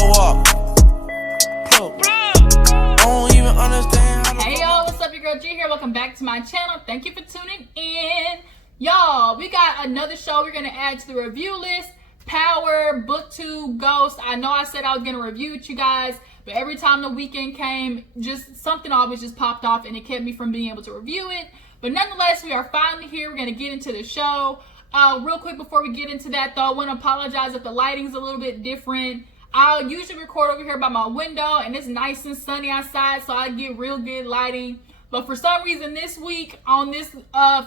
blow up. I don't even understand how to. Hey y'all, what's up? Your girl G here. Welcome back to my channel. Thank you for tuning in. Y'all, we got another show we're going to add to the review list. Power Book 2 Ghost. I know I said I was going to review it, you guys, but every time the weekend came, just something always just popped off and it kept me from being able to review it. But nonetheless, we are finally here. We're going to get into the show. Real quick before we get into that, though, I want to apologize if the lighting's a little bit different. I'll usually record over here by my window, and it's nice and sunny outside, so I get real good lighting. But for some reason this week, on this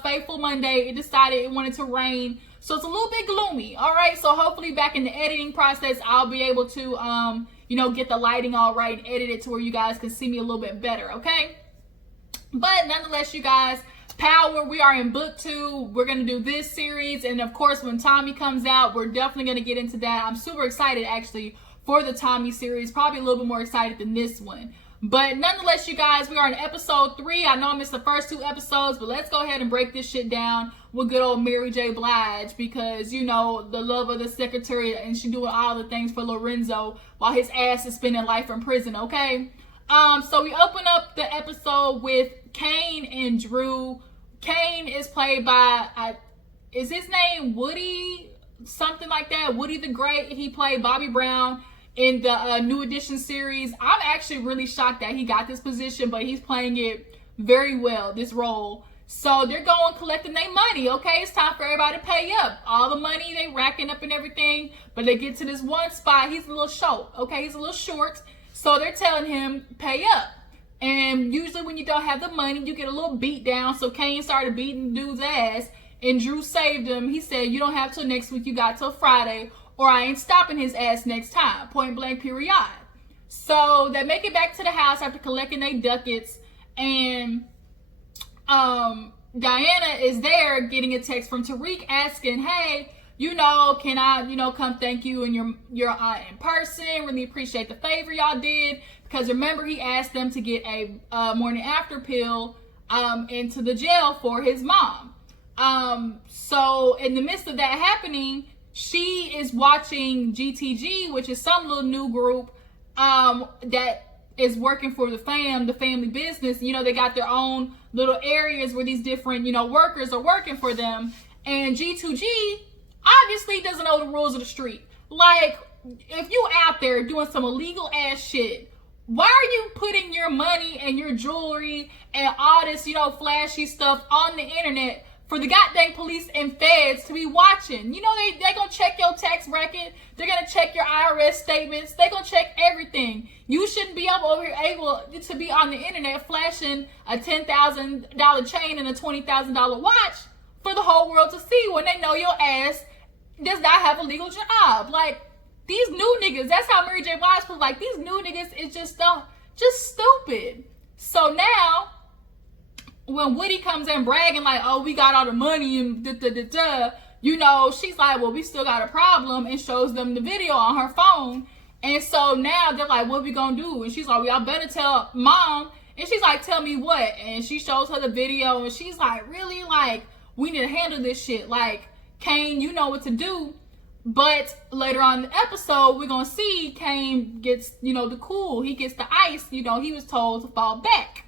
fateful Monday, it decided it wanted to rain, so it's a little bit gloomy. All right, so hopefully back in the editing process, I'll be able to, get the lighting all right and edit it to where you guys can see me a little bit better, okay? But nonetheless, you guys, Power, we are in book 2. We're going to do this series, and of course when Tommy comes out, we're definitely going to get into that. I'm super excited actually for the Tommy series, probably a little bit more excited than this one. But nonetheless, you guys, we are in episode 3. I know I missed the first 2 episodes, but let's go ahead and break this shit down with good old Mary J. Blige, because, you know, the love of the secretary, and she doing all the things for Lorenzo while his ass is spending life in prison, okay? So we open up the episode with Kane and Drew. Kane is played by, is his name Woody? Something like that. Woody the Great. He played Bobby Brown in the New Edition series. I'm actually really shocked that he got this position, but he's playing it very well, this role. So they're going collecting their money, okay? It's time for everybody to pay up. All the money they racking up and everything, but they get to this one spot. He's a little short, okay? He's a little short. So they're telling him, pay up. And usually when you don't have the money, you get a little beat down. So Kane started beating dude's ass, and Drew saved him. He said, you don't have till next week. You got till Friday, or I ain't stopping his ass next time. Point blank, period. So they make it back to the house after collecting their ducats, and Diana is there getting a text from Tariq asking, hey, can I, come thank you and your aunt in person? Really appreciate the favor y'all did. Because remember, he asked them to get a morning after pill into the jail for his mom. So in the midst of that happening, she is watching GTG, which is some little new group that is working for the family business. They got their own little areas where these different, workers are working for them. And G2G obviously doesn't know the rules of the street. Like, if you out there doing some illegal ass shit, why are you putting your money and your jewelry and all this, flashy stuff on the internet for the goddamn police and feds to be watching? They gonna check your tax bracket. They're gonna check your IRS statements. They gonna check everything. You shouldn't be able to be on the internet flashing a $10,000 chain and a $20,000 watch for the whole world to see when they know your ass does not have a legal job. Like, these new niggas, that's how Mary J. Blige was like, these new niggas is just stupid. So now, when Woody comes in bragging like, oh, we got all the money and she's like, well, we still got a problem, and shows them the video on her phone. And so now they're like, what we gonna do? And she's like, well, y'all better tell mom. And she's like, tell me what? And she shows her the video, and she's like, really? Like, we need to handle this shit. Like, Kane, you know what to do. But later on in the episode, we're going to see Kane gets, the cool. He gets the ice. He was told to fall back.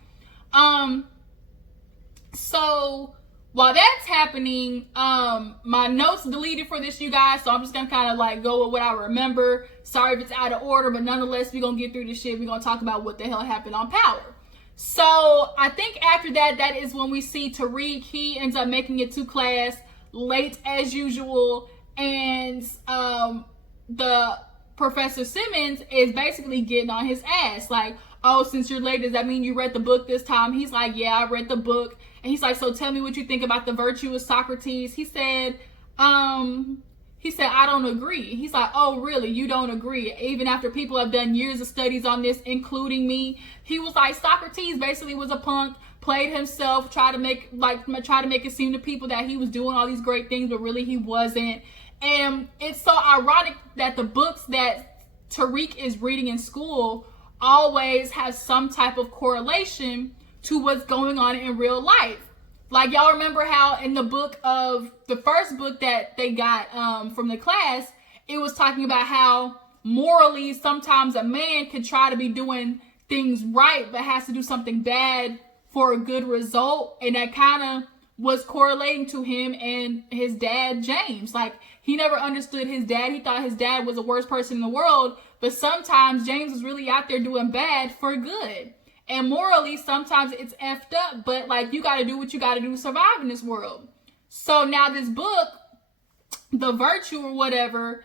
So while that's happening, my notes deleted for this, you guys. So I'm just going to kind of like go with what I remember. Sorry if it's out of order, but nonetheless, we're going to get through this shit. We're going to talk about what the hell happened on Power. So I think after that is when we see Tariq. He ends up making it to class late as usual. And the Professor Simmons is basically getting on his ass. Like, oh, since you're late, does that mean you read the book this time? He's like, yeah, I read the book. And he's like, so tell me what you think about the virtue of Socrates. He said, I don't agree. He's like, oh, really? You don't agree? Even after people have done years of studies on this, including me. He was like, Socrates basically was a punk, played himself, tried to make it seem to people that he was doing all these great things, but really he wasn't. And it's so ironic that the books that Tariq is reading in school always have some type of correlation to what's going on in real life. Like, y'all remember how in the first book that they got from the class, it was talking about how morally, sometimes a man can try to be doing things right, but has to do something bad for a good result. And that kind of was correlating to him and his dad, James. Like, he never understood his dad. He thought his dad was the worst person in the world. But sometimes James was really out there doing bad for good. And morally, sometimes it's effed up. But, like, you got to do what you got to do to survive in this world. So now this book, The Virtue or whatever,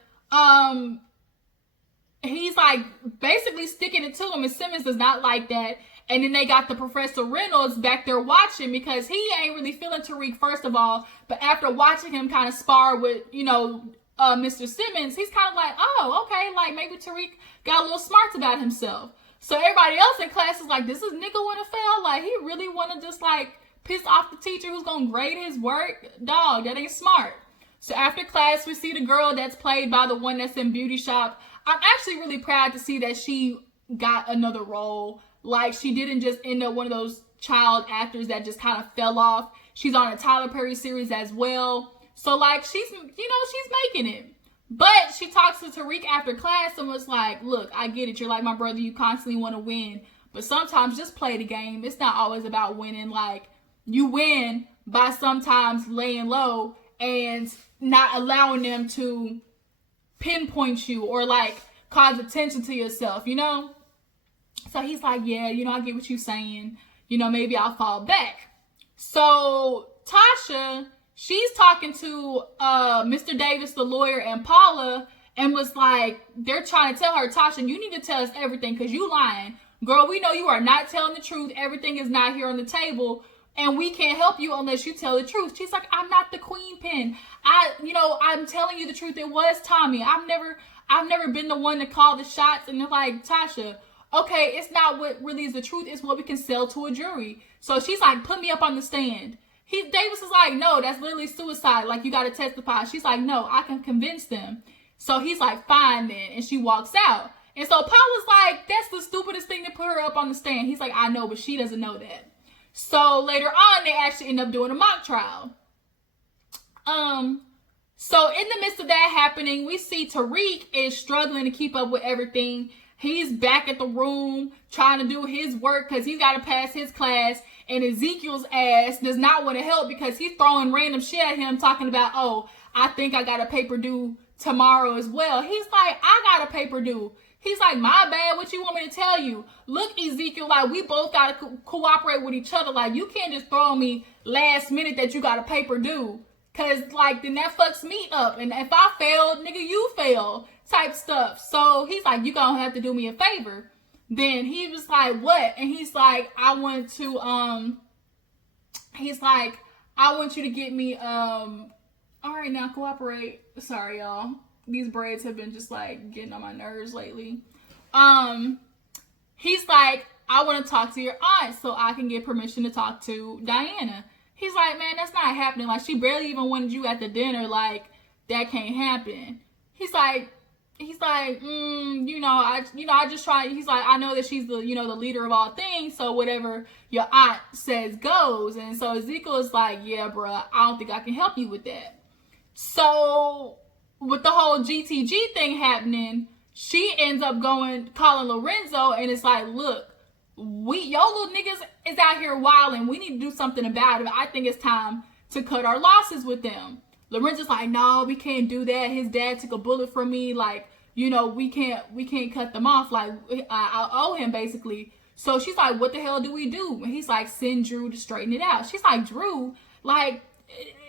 he's, like, basically sticking it to him. And Simmons does not like that. And then they got the Professor Reynolds back there watching because he ain't really feeling Tariq, first of all. But after watching him kind of spar with, you know, Mr. Simmons, he's kind of like, oh, okay, like maybe Tariq got a little smarts about himself. So everybody else in class is like, this is nigga wanna fail? Like, he really wanna just like piss off the teacher who's gonna grade his work? Dog, that ain't smart. So after class, we see the girl that's played by the one that's in Beauty Shop. I'm actually really proud to see that she got another role. Like, she didn't just end up one of those child actors that just kind of fell off. She's on a Tyler Perry series as well. So, like, she's, you know, she's making it. But she talks to Tariq after class and was like, look, I get it. You're like my brother. You constantly want to win. But sometimes just play the game. It's not always about winning. Like, you win by sometimes laying low and not allowing them to pinpoint you or, like, cause attention to yourself, you know? So he's like, yeah, you know, I get what you're saying. You know, maybe I'll fall back. So Tasha, she's talking to Mr. Davis, the lawyer, and Paula, and was like, they're trying to tell her, Tasha, you need to tell us everything because you lying. Girl, we know you are not telling the truth. Everything is not here on the table, and we can't help you unless you tell the truth. She's like, I'm not the queen pin. I'm telling you the truth. It was Tommy. I've never been the one to call the shots. And they're like, Tasha, okay, it's not what really is the truth. It's what we can sell to a jury. So she's like, put me up on the stand. Davis is like, no, that's literally suicide. Like, you got to testify. She's like, no, I can convince them. So he's like, fine then. And she walks out. And so Paula's like, that's the stupidest thing to put her up on the stand. He's like, I know, but she doesn't know that. So later on, they actually end up doing a mock trial. So in the midst of that happening, we see Tariq is struggling to keep up with everything. He's back at the room trying to do his work because he's got to pass his class. And Ezekiel's ass does not want to help because he's throwing random shit at him talking about, oh, I think I got a paper due tomorrow as well. He's like, I got a paper due. He's like, my bad, what you want me to tell you? Look, Ezekiel, like, we both got to cooperate with each other. Like, you can't just throw me last minute that you got a paper due. Because, like, then that fucks me up. And if I fail, nigga, you fail type stuff. So he's like, you gonna have to do me a favor. Then he was like, what? And he's like, I want you to get me, all right, now cooperate. Sorry, y'all. These braids have been just like getting on my nerves lately. He's like, I want to talk to your aunt so I can get permission to talk to Diana. He's like, man, that's not happening. Like, she barely even wanted you at the dinner. Like, that can't happen. He's like, I just try. He's like, I know that she's the leader of all things. So whatever your aunt says goes. And so Ezekiel is like, yeah, bruh, I don't think I can help you with that. So with the whole GTG thing happening, she ends up calling Lorenzo, and it's like, look, your little niggas is out here wilding. We need to do something about it. I think it's time to cut our losses with them. Lorenzo's like, no, we can't do that. His dad took a bullet from me. Like, we can't cut them off. Like, I owe him basically. So she's like, what the hell do we do? And he's like, send Drew to straighten it out. She's like, Drew, like,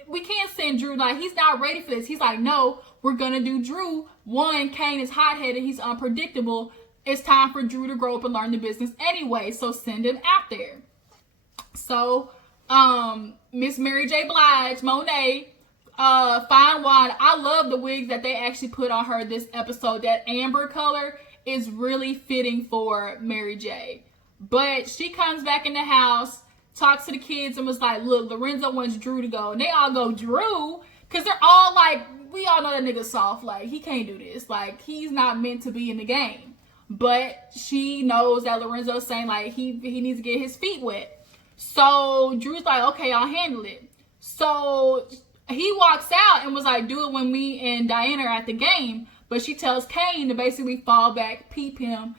we can't send Drew. Like, he's not ready for this. He's like, no, we're going to do Drew. One, Kane is hot-headed. He's unpredictable. It's time for Drew to grow up and learn the business anyway. So send him out there. So, Miss Mary J. Blige, Monet, Fine Wine. I love the wigs that they actually put on her this episode. That amber color is really fitting for Mary J. But she comes back in the house, talks to the kids, and was like, look, Lorenzo wants Drew to go. And they all go, Drew? Because they're all like, we all know that nigga soft. Like, he can't do this. Like, he's not meant to be in the game. But she knows that Lorenzo's saying, like, he needs to get his feet wet. So Drew's like, okay, I'll handle it. So he walks out and was like, do it when me and Diana are at the game. But she tells Kane to basically fall back, peep him,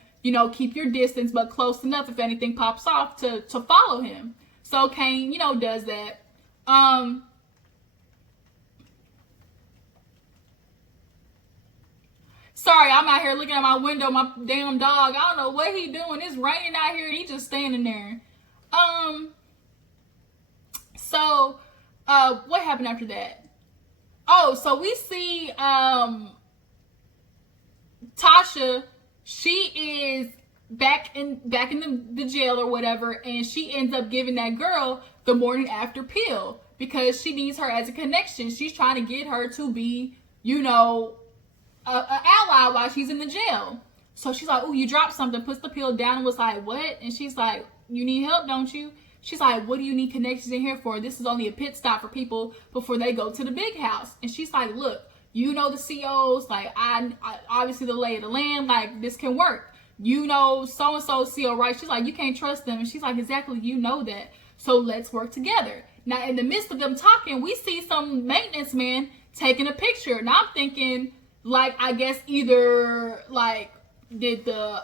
keep your distance, but close enough if anything pops off to follow him. So Kane, does that. Sorry, I'm out here looking at my window, my damn dog. I don't know what he doing. It's raining out here and he just standing there. So, what happened after that? Oh, so we see, Tasha, she is back in the jail or whatever, and she ends up giving that girl the morning after pill because she needs her as a connection. She's trying to get her to be, a ally while she's in the jail. So she's like, oh, you dropped something, puts the pill down and was like, what? And she's like, you need help, don't you? She's like, what do you need connections in here for? This is only a pit stop for people before they go to the big house. And she's like, look, the COs, like I obviously the lay of the land, like this can work. So-and-so CO, right? She's like, you can't trust them. And she's like, exactly, that. So let's work together. Now, in the midst of them talking, we see some maintenance man taking a picture. Now I'm thinking, like, I guess either like did the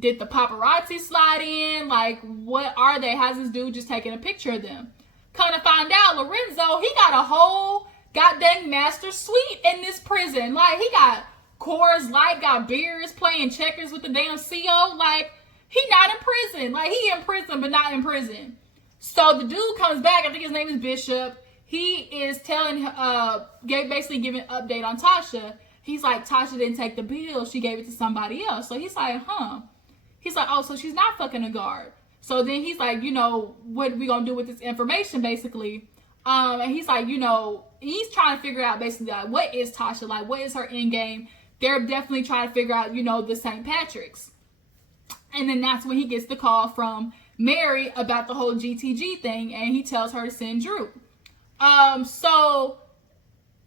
paparazzi slide in? Like, what are they? How's this dude just taking a picture of them? Kind of find out, Lorenzo, he got a whole goddamn master suite in this prison. Like, he got Coors Light, got beers, playing checkers with the damn CO. Like, he not in prison. Like, he in prison, but not in prison. So the dude comes back. I think his name is Bishop. He is telling, basically giving an update on Tasha. He's like, Tasha didn't take the bill. She gave it to somebody else. So he's like, huh. He's like, oh, so she's not fucking a guard. So then he's like, what are we going to do with this information, basically? And he's like, he's trying to figure out, basically, like, what is Tasha? Like, what is her end game? They're definitely trying to figure out, the St. Patrick's. And then that's when he gets the call from Mary about the whole GTG thing. And he tells her to send Drew. So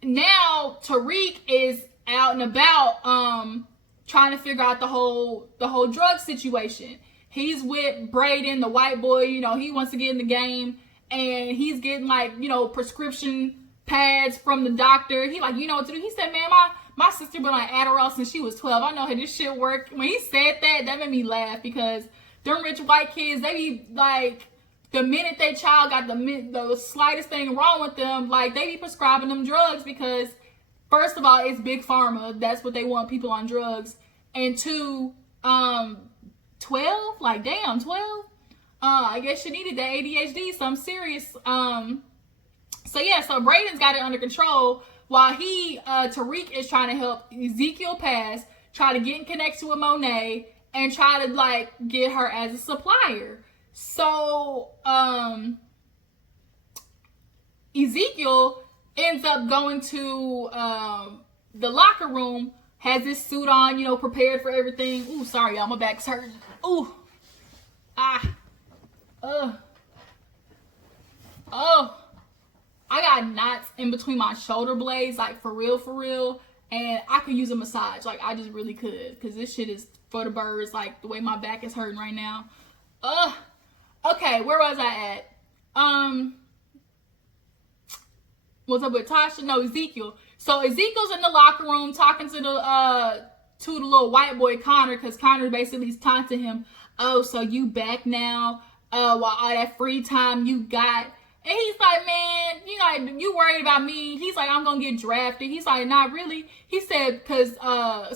now Tariq is out and about, trying to figure out the whole drug situation. He's with Braden, the white boy, he wants to get in the game, and he's getting like, prescription pads from the doctor. He like, what to do? He said, man, my sister been on Adderall since she was 12. I know how this shit work. When he said that made me laugh because them rich white kids, they be like, the minute their child got the slightest thing wrong with them, like, they be prescribing them drugs because, first of all, it's big pharma. That's what they want, people on drugs. And two, 12? Like, damn, 12? I guess she needed that ADHD, something serious. So yeah, so Braden's got it under control while Tariq is trying to help Ezekiel pass, try to get in connection with Monet, and try to, like, get her as a supplier. So, Ezekiel ends up going to the locker room, has his suit on, prepared for everything. Ooh, sorry, y'all, my back's hurting. Ooh, I got knots in between my shoulder blades, like, for real, and I could use a massage. Like, I just really could, because this shit is for the birds, like, the way my back is hurting right now. Okay, where was I at? What's up with Tasha? No, Ezekiel. So Ezekiel's in the locker room talking to the little white boy Connor, because Connor basically is taunting him. Oh, so you back now? While all that free time you got? And he's like, man, you worried about me? He's like, I'm gonna get drafted. He's like, not really. He said, because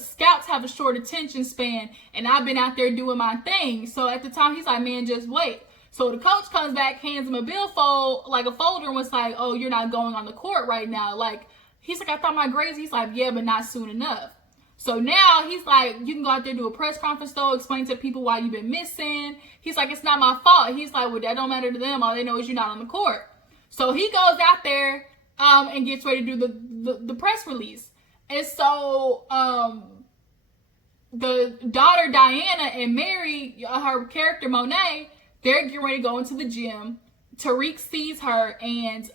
scouts have a short attention span, and I've been out there doing my thing. So at the time, he's like, man, just wait. So the coach comes back, hands him a billfold, like a folder, and was like, oh, you're not going on the court right now. Like, he's like, I thought my grades. He's like, yeah, but not soon enough. So now he's like, you can go out there, do a press conference though, explain to people why you've been missing. He's like, it's not my fault. He's like, well, that don't matter to them. All they know is you're not on the court. So he goes out there and gets ready to do the press release. And so the daughter, Diana, and Mary, her character, Monet, they're getting ready to go into the gym. Tariq sees her and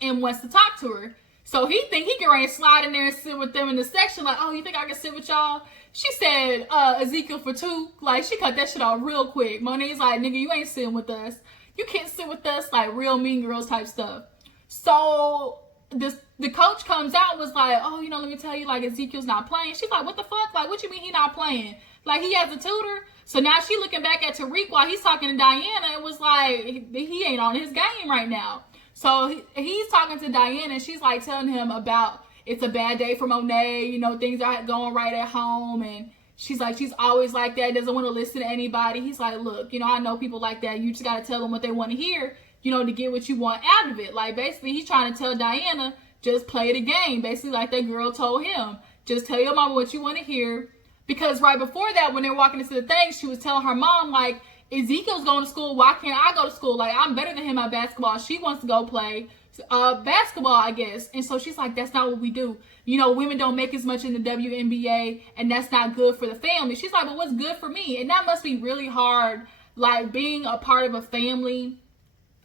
wants to talk to her. So he think he can ready to slide in there and sit with them in the section. Like, oh, you think I can sit with y'all? She said, Ezekiel for two. Like, she cut that shit off real quick. Monet's like, nigga, you ain't sitting with us. You can't sit with us. Like, real mean girls type stuff. So the coach comes out and was like, oh, you know, let me tell you, like, Ezekiel's not playing. She's like, what the fuck? Like, what you mean he not playing? Like, he has a tutor? So now she looking back at Tariq while he's talking to Diana and was like, he ain't on his game right now. So he's talking to Diana and she's like telling him about it's a bad day for Monet, you know, things are going right at home. And she's like, she's always like that, doesn't want to listen to anybody. He's like, look, you know, I know people like that. You just got to tell them what they want to hear, you know, to get what you want out of it. Like, basically, he's trying to tell Diana, just play the game. Basically, like that girl told him, just tell your mama what you want to hear. Because right before that, when they were walking into the thing, she was telling her mom, like, Ezekiel's going to school. Why can't I go to school? Like, I'm better than him at basketball. She wants to go play basketball, I guess. And so she's like, that's not what we do. You know, women don't make as much in the WNBA, and that's not good for the family. She's like, but what's good for me? And that must be really hard, like, being a part of a family.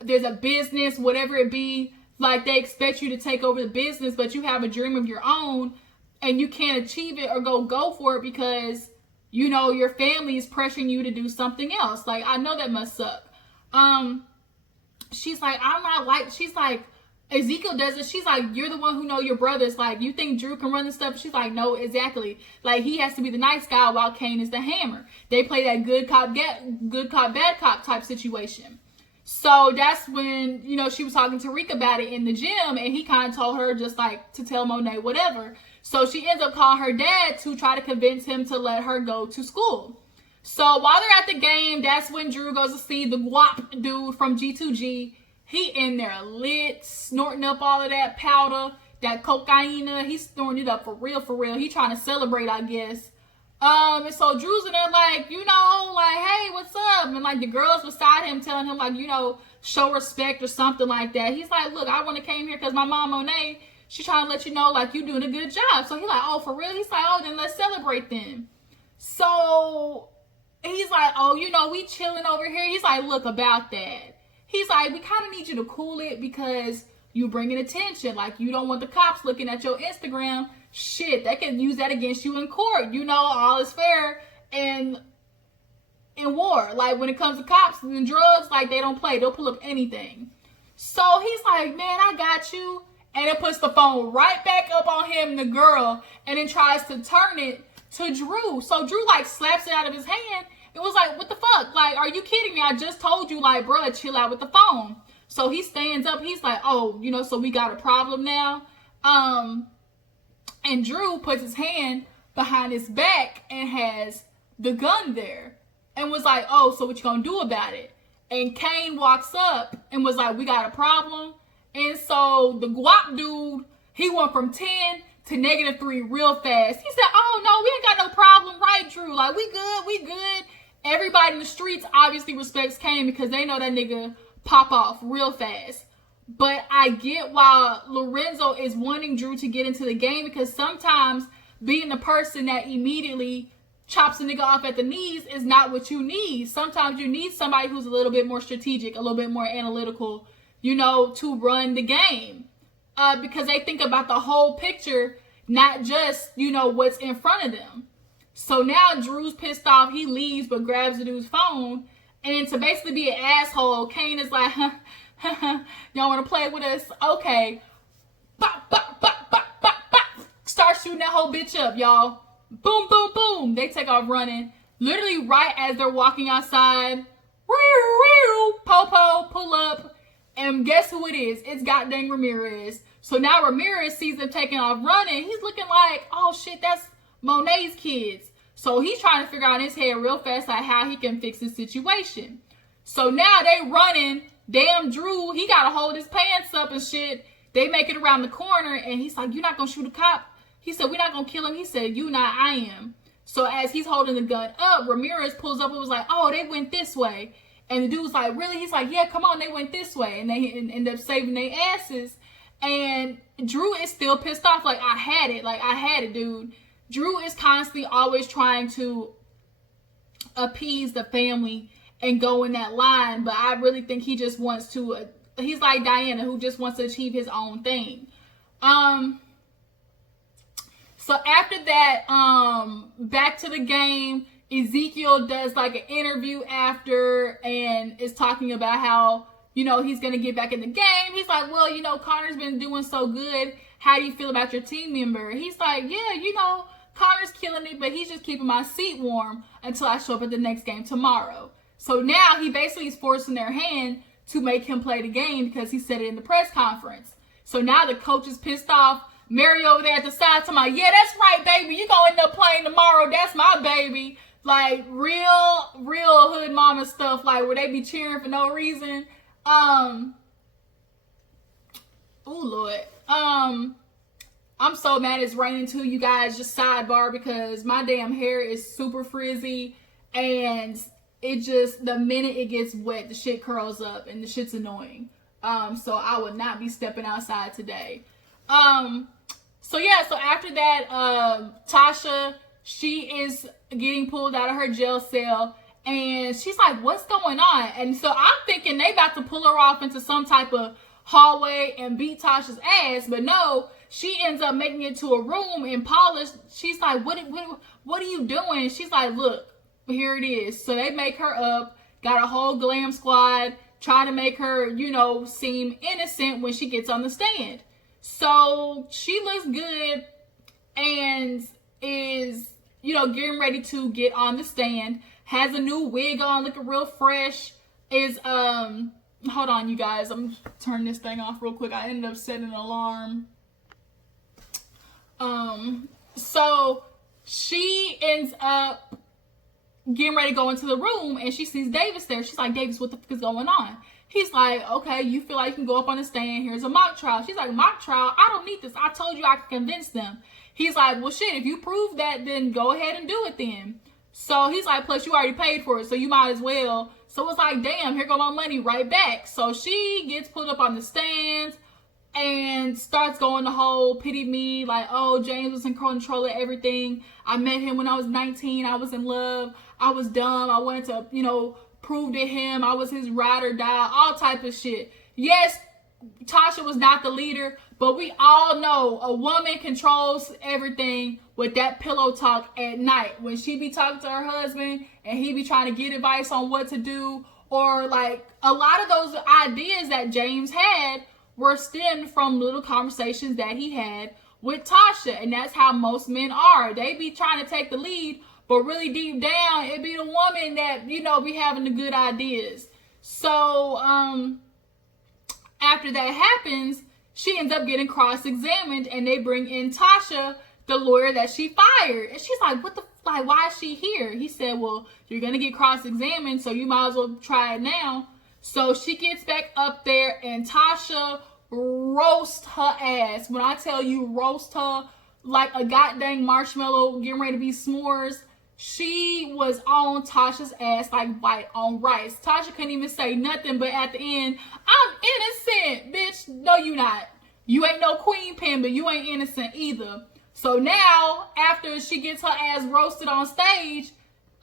There's a business, whatever it be, like, they expect you to take over the business, but you have a dream of your own, and you can't achieve it or go for it because, you know, your family is pressuring you to do something else. Like, I know that must suck. She's like, I'm not like, she's like, Ezekiel does it. She's like, you're the one who know your brothers. Like, you think Drew can run the stuff? She's like, no, exactly. Like, he has to be the nice guy while Kane is the hammer. They play that good cop, bad cop type situation. So that's when, you know, she was talking to Tariq about it in the gym, and he kind of told her just like to tell Monet whatever. So she ends up calling her dad to try to convince him to let her go to school. So while they're at the game, that's when Drew goes to see the guap dude from G2G. He in there lit, snorting up all of that powder, that cocaine. He's snorting it up for real, for real. He trying to celebrate, I guess. And so Drew's in there like, you know, like, hey, what's up? And like the girls beside him telling him like, you know, show respect or something like that. He's like, look, I want to came here because my mom Monet, she trying to let you know like you doing a good job. So he's like, oh, for real? He's like, oh, then let's celebrate then. So he's like, oh, you know, we chilling over here. He's like, look, about that. He's like, we kind of need you to cool it because you bringing attention. Like, you don't want the cops looking at your Instagram. Shit, they can use that against you in court. You know, all is fair in war. Like, when it comes to cops and drugs, like, they don't play. They'll pull up anything. So he's like, man, I got you. And it puts the phone right back up on him, the girl, and then tries to turn it to Drew. So Drew, like, slaps it out of his hand. It was like, what the fuck? Like, are you kidding me? I just told you, like, bruh, chill out with the phone. So he stands up. He's like, oh, you know, so we got a problem now. And Drew puts his hand behind his back and has the gun there. And was like, oh, so what you gonna do about it? And Kane walks up and was like, we got a problem. And so the guap dude, he went from 10 to -3 real fast. He said, oh, no, we ain't got no problem, right, Drew? Like, we good. Everybody in the streets obviously respects Kane because they know that nigga pop off real fast. But I get why Lorenzo is wanting Drew to get into the game because sometimes being the person that immediately chops a nigga off at the knees is not what you need. Sometimes you need somebody who's a little bit more strategic, a little bit more analytical, you know, to run the game. Because they think about the whole picture, not just, you know, what's in front of them. So now Drew's pissed off. He leaves but grabs the dude's phone. And to basically be an asshole, Kane is like, y'all want to play with us? Okay. Bop, bop, bop, bop, bop, bop. Start shooting that whole bitch up, y'all. Boom, boom, boom. They take off running. Literally right as they're walking outside. Po-po, pull up. And guess who it is? It's goddamn Ramirez. So now Ramirez sees them taking off running. He's looking like, oh shit, that's Monet's kids. So he's trying to figure out in his head real fast like how he can fix the situation. So now they running. Damn Drew, he got to hold his pants up and shit. They make it around the corner and he's like, you're not going to shoot a cop? He said, we're not going to kill him. He said, you not, I am. So as he's holding the gun up, Ramirez pulls up and was like, oh, they went this way. And the dude's like, really? He's like, yeah, come on, they went this way. And they end up saving their asses. And Drew is still pissed off. Like, I had it, dude. Drew is constantly always trying to appease the family and go in that line. But I really think he just wants to, he's like Diana, who just wants to achieve his own thing. So after that, back to the game, Ezekiel does like an interview after and is talking about how he's going to get back in the game. He's like, well, Connor's been doing so good. How do you feel about your team member? He's like, yeah, Connor's killing it, but he's just keeping my seat warm until I show up at the next game tomorrow. So now he basically is forcing their hand to make him play the game because he said it in the press conference. So now the coach is pissed off. Mary over there at the side talking about, yeah, that's right, baby. You're going to end up playing tomorrow. That's my baby. Like, real hood mama stuff, like, where they be cheering for no reason. Oh, Lord. I'm so mad it's raining too, you guys. Just sidebar, because my damn hair is super frizzy. And it just, the minute it gets wet, the shit curls up. And the shit's annoying. So I would not be stepping outside today. So after that, Tasha, she is getting pulled out of her jail cell, and she's like, what's going on? And so I'm thinking they about to pull her off into some type of hallway and beat Tasha's ass, but no, she ends up making it to a room, and Paula, she's like, what are you doing? She's like, look, here it is. So they make her up, got a whole glam squad, trying to make her, seem innocent when she gets on the stand. So she looks good and is, getting ready to get on the stand, has a new wig on, looking real fresh, is, hold on, you guys, I'm turning this thing off real quick. I ended up setting an alarm. So she ends up getting ready to go into the room, and she sees Davis there. She's like, Davis, what the fuck is going on? He's like, okay, you feel like you can go up on the stand. Here's a mock trial. She's like, mock trial? I don't need this. I told you I can convince them. He's like, well, shit, if you prove that, then go ahead and do it then. So he's like, plus you already paid for it, so you might as well. So it's like, damn, here go my money right back. So she gets pulled up on the stands and starts going the whole pity me, like, oh, James was in control of everything. I met him when I was 19. I was in love. I was dumb. I wanted to, prove to him I was his ride or die, all type of shit. Yes, Tasha was not the leader, but we all know a woman controls everything with that pillow talk at night. When she be talking to her husband and he be trying to get advice on what to do, or like a lot of those ideas that James had were stemmed from little conversations that he had with Tasha. And that's how most men are. They be trying to take the lead, but really deep down, it be the woman that, be having the good ideas. So, after that happens, she ends up getting cross-examined, and they bring in Tasha, the lawyer that she fired. And she's like, why is she here? He said, well, you're going to get cross-examined, so you might as well try it now. So she gets back up there, and Tasha roasts her ass. When I tell you roast her like a goddamn marshmallow getting ready to be s'mores, she was on Tasha's ass like white on rice. Tasha couldn't even say nothing, but at the end, I'm innocent, bitch. No, you not. You ain't no queen pin, but you ain't innocent either. So now, after she gets her ass roasted on stage,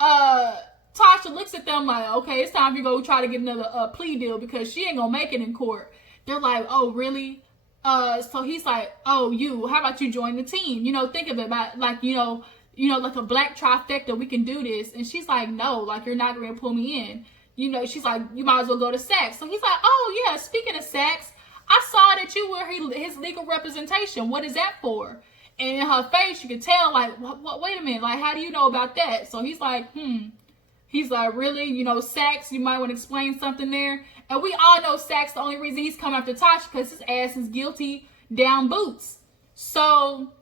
Tasha looks at them like, okay, it's time for you to go try to get another plea deal, because she ain't gonna make it in court. They're like, oh, really? So he's like, oh, how about you join the team? Think of it about like, like a black trifecta, we can do this. And she's like, no, like, you're not going to pull me in. She's like, you might as well go to Saks. So he's like, oh, yeah, speaking of Saks, I saw that you were his legal representation. What is that for? And in her face, you could tell, like, wait a minute, like, how do you know about that? So he's like, He's like, really? Saks, you might want to explain something there. And we all know Saks, the only reason he's coming after Tasha, because his ass is guilty down boots. So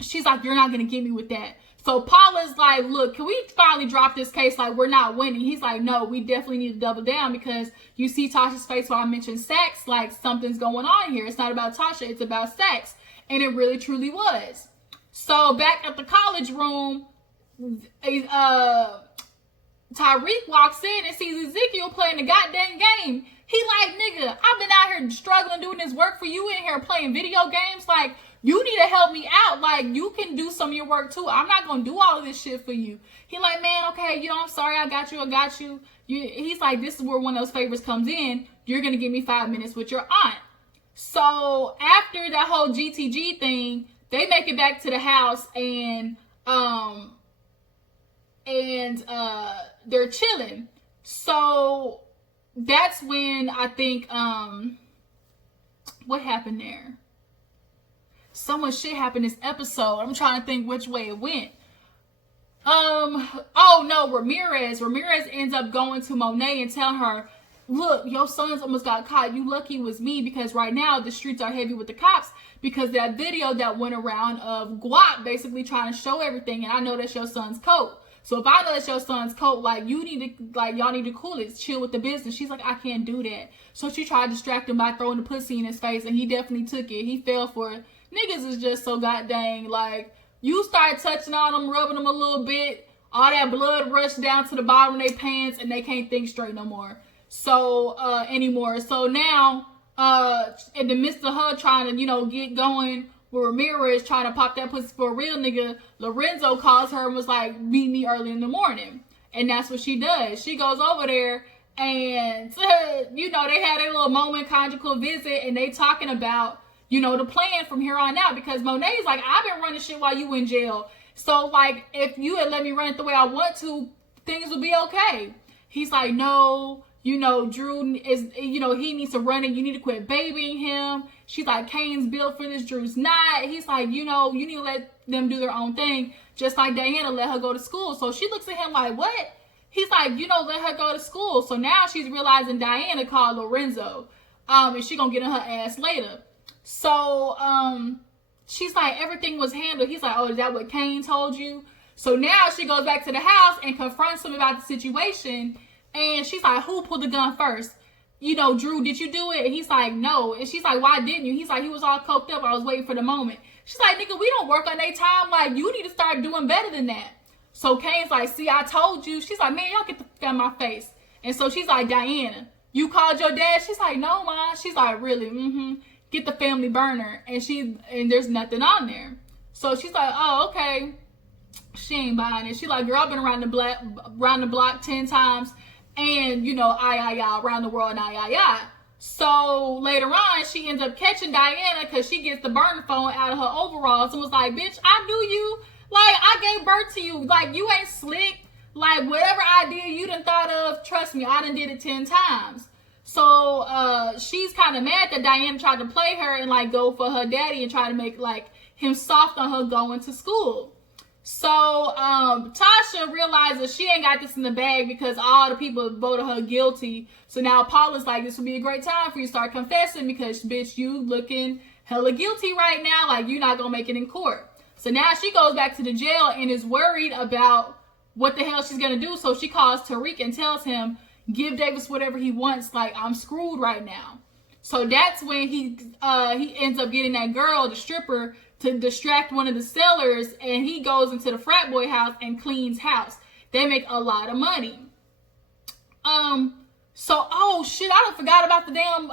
she's like, you're not going to get me with that. So Paula's like, look, can we finally drop this case? Like, we're not winning. He's like, no, we definitely need to double down, because you see Tasha's face when I mentioned Saks, like, something's going on here. It's not about Tasha, it's about Saks. And it really, truly was. So back at the college room, Tariq walks in and sees Ezekiel playing the goddamn game. He like, nigga, I've been out here struggling doing this work for you, in here playing video games. Like, you need to help me out. Like, you can do some of your work too. I'm not going to do all of this shit for you. He like, man, okay, I'm sorry. I got you. He's like, this is where one of those favors comes in. You're going to give me 5 minutes with your aunt. So after that whole GTG thing, they make it back to the house, and they're chilling. So that's when I think, what happened there? So much shit happened this episode. I'm trying to think which way it went. Oh no, Ramirez ends up going to Monet and telling her, look, your sons almost got caught. You lucky it was me, because right now the streets are heavy with the cops because that video that went around of Guap basically trying to show everything, and I know that's your son's coat. So if I know that's your son's coat, like, you need to, like, y'all need to cool it, chill with the business. She's like, I can't do that. So she tried to distract him by throwing the pussy in his face, and he definitely took it. He fell for it. Niggas is just so goddamn, like, you start touching on them, rubbing them a little bit, all that blood rushed down to the bottom of their pants, and they can't think straight no more. So, anymore. So now, in the midst of her trying to, you know, get going, where Ramirez trying to pop that pussy for a real nigga, Lorenzo calls her and was like, meet me early in the morning. And that's what she does. She goes over there and, you know, they had a little moment, conjugal visit, and they talking about, you know, the plan from here on out, because Monet's like, I've been running shit while you in jail. So, like, if you had let me run it the way I want to, things would be okay. He's like, no, you know, Drew is, you know, he needs to run it. You need to quit babying him. She's like, Kane's built for this, Drew's not. He's like, you know, you need to let them do their own thing, just like Diana let her go to school. So she looks at him like, what? He's like, you know, let her go to school. So now she's realizing Diana called Lorenzo, and she gonna get on her ass later. So, she's like, everything was handled. He's like, oh, is that what Kane told you? So now she goes back to the house and confronts him about the situation. And she's like, who pulled the gun first? You know, Drew, did you do it? And he's like, no. And she's like, why didn't you? He's like, he was all coked up. I was waiting for the moment. She's like, nigga, we don't work on their time. Like, you need to start doing better than that. So Kane's like, see, I told you. She's like, man, y'all get the fuck out of my face. And so she's like, Diana, you called your dad? She's like, no, ma. She's like, really? Mm-hmm. Get the family burner. And there's nothing on there. So she's like, oh, okay. She ain't buying it. She like, girl, I've been around the block 10 times. And, you know, around the world, So later on, she ends up catching Diana because she gets the burner phone out of her overalls and was like, bitch, I knew you. Like, I gave birth to you. Like, you ain't slick. Like, whatever idea you done thought of, trust me, I done did it 10 times. So, she's kind of mad that Diana tried to play her and, like, go for her daddy and try to make, like, him soft on her going to school. So, Tasha realizes she ain't got this in the bag because all the people voted her guilty. So now Paula's like, this would be a great time for you to start confessing because, bitch, you looking hella guilty right now. Like, you're not going to make it in court. So now she goes back to the jail and is worried about what the hell she's going to do. So she calls Tariq and tells him, give Davis whatever he wants. Like, I'm screwed right now. So that's when he ends up getting that girl, the stripper, to distract one of the sellers, and he goes into the frat boy house and cleans house. They make a lot of money. So, oh shit, I done forgot about the damn,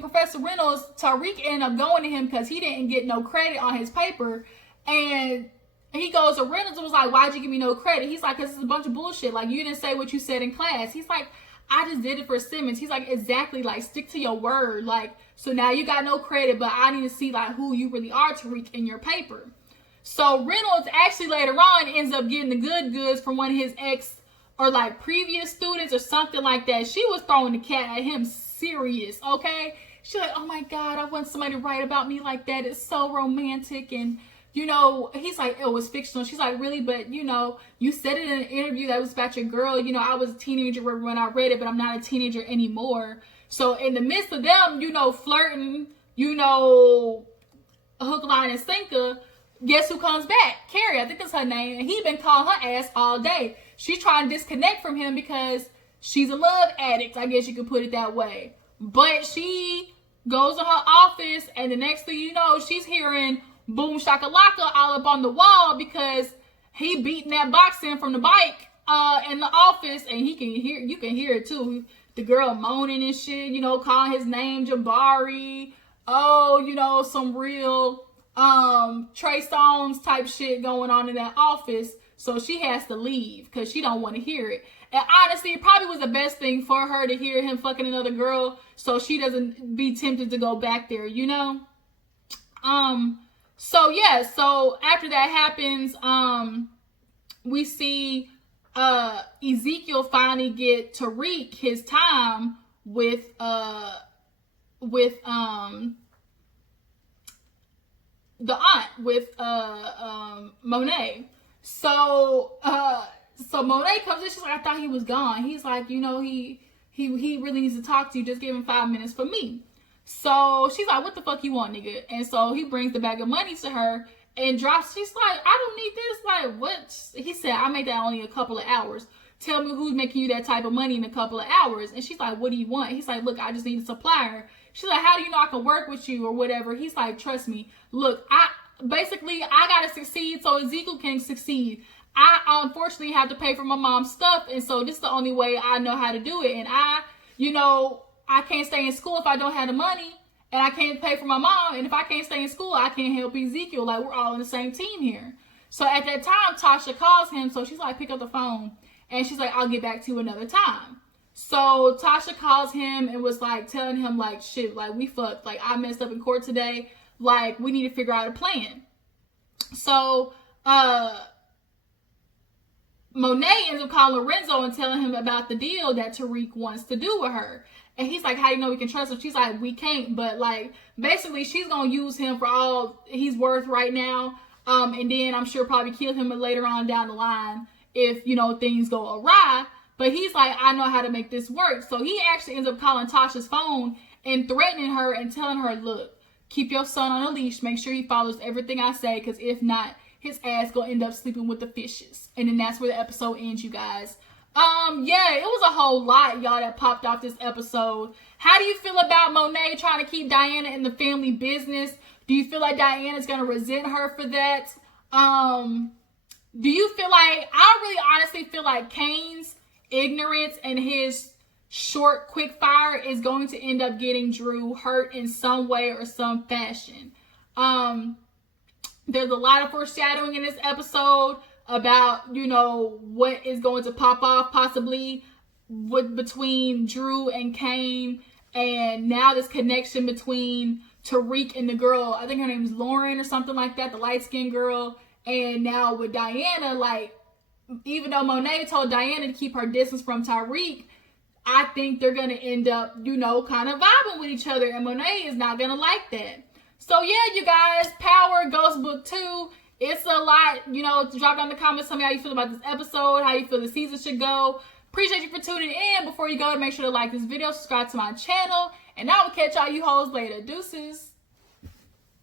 Professor Reynolds. Tariq ended up going to him because he didn't get no credit on his paper, and he goes to Reynolds and was like, why'd you give me no credit? He's like, because it's a bunch of bullshit. Like, you didn't say what you said in class. He's like, I just did it for Simmons. He's like, exactly, like, stick to your word. Like, so now you got no credit, but I need to see, like, who you really are, Tariq, in your paper. So Reynolds actually later on ends up getting the good goods from one of his ex or, like, previous students or something like that. She was throwing the cat at him serious, okay? She's like, oh, my God, I want somebody to write about me like that. It's so romantic. And, you know, he's like, it was fictional. She's like, really? But, you know, you said it in an interview that was about your girl. You know, I was a teenager when I read it, but I'm not a teenager anymore. So in the midst of them, you know, flirting, you know, hook, line, and sinker, guess who comes back? Carrie, I think that's her name. And he been calling her ass all day. She's trying to disconnect from him because she's a love addict. I guess you could put it that way. But she goes to her office, and the next thing you know, she's hearing boom shakalaka all up on the wall because he beating that box in from the bike in the office, and you can hear it too. The girl moaning and shit, you know, calling his name Jabari. Oh, you know, some real Trey Songz type shit going on in that office. So she has to leave because she don't want to hear it. And honestly, it probably was the best thing for her to hear him fucking another girl so she doesn't be tempted to go back there, you know? So yeah, so after that happens, we see Ezekiel finally get Tariq his time with the aunt, with Monet. So Monet comes in, she's like, I thought he was gone. He's like, you know, he really needs to talk to you. Just give him 5 minutes for me. So she's like, what the fuck you want, nigga? And so he brings the bag of money to her and drops. She's like, I don't need this. Like, what? He said, I make that only a couple of hours. Tell me who's making you that type of money in a couple of hours. And she's like, what do you want? He's like, look, I just need a supplier. She's like, how do you know I can work with you or whatever? He's like, trust me. Look, I gotta succeed so Ezekiel can succeed. I unfortunately have to pay for my mom's stuff, and so this is the only way I know how to do it. And I can't stay in school if I don't have the money, and I can't pay for my mom. And if I can't stay in school, I can't help Ezekiel. Like, we're all on the same team here. So at that time, Tasha calls him. So she's like, pick up the phone, and she's like, I'll get back to you another time. So Tasha calls him and was like telling him like, shit, like, we fucked. Like, I messed up in court today. Like, we need to figure out a plan. So Monet ends up calling Lorenzo and telling him about the deal that Tariq wants to do with her. And he's like, how do you know we can trust him? She's like, we can't. But like, basically, she's going to use him for all he's worth right now. And then I'm sure probably kill him later on down the line if, you know, things go awry. But he's like, I know how to make this work. So he actually ends up calling Tasha's phone and threatening her and telling her, look, keep your son on a leash. Make sure he follows everything I say, because if not, his ass gonna end up sleeping with the fishes. And then that's where the episode ends, you guys. Yeah, it was a whole lot, y'all, that popped off this episode. How do you feel about Monet trying to keep Diana in the family business? Do you feel like Diana's gonna resent her for that? Do you feel like, I really honestly feel like Kane's ignorance and his short quick fire is going to end up getting Drew hurt in some way or some fashion. There's a lot of foreshadowing in this episode about, you know, what is going to pop off possibly between Drew and Kane, and now this connection between Tariq and the girl, I think her name is Lauren or something like that, the light-skinned girl. And now with Diana, like, even though Monet told Diana to keep her distance from Tariq, I think they're going to end up, you know, kind of vibing with each other. And Monet is not going to like that. So, yeah, you guys, Power, Ghost Book 2. It's a lot, you know, drop down in the comments. Tell me how you feel about this episode, how you feel the season should go. Appreciate you for tuning in. Before you go, make sure to like this video, subscribe to my channel. And I will catch all you hoes later. Deuces.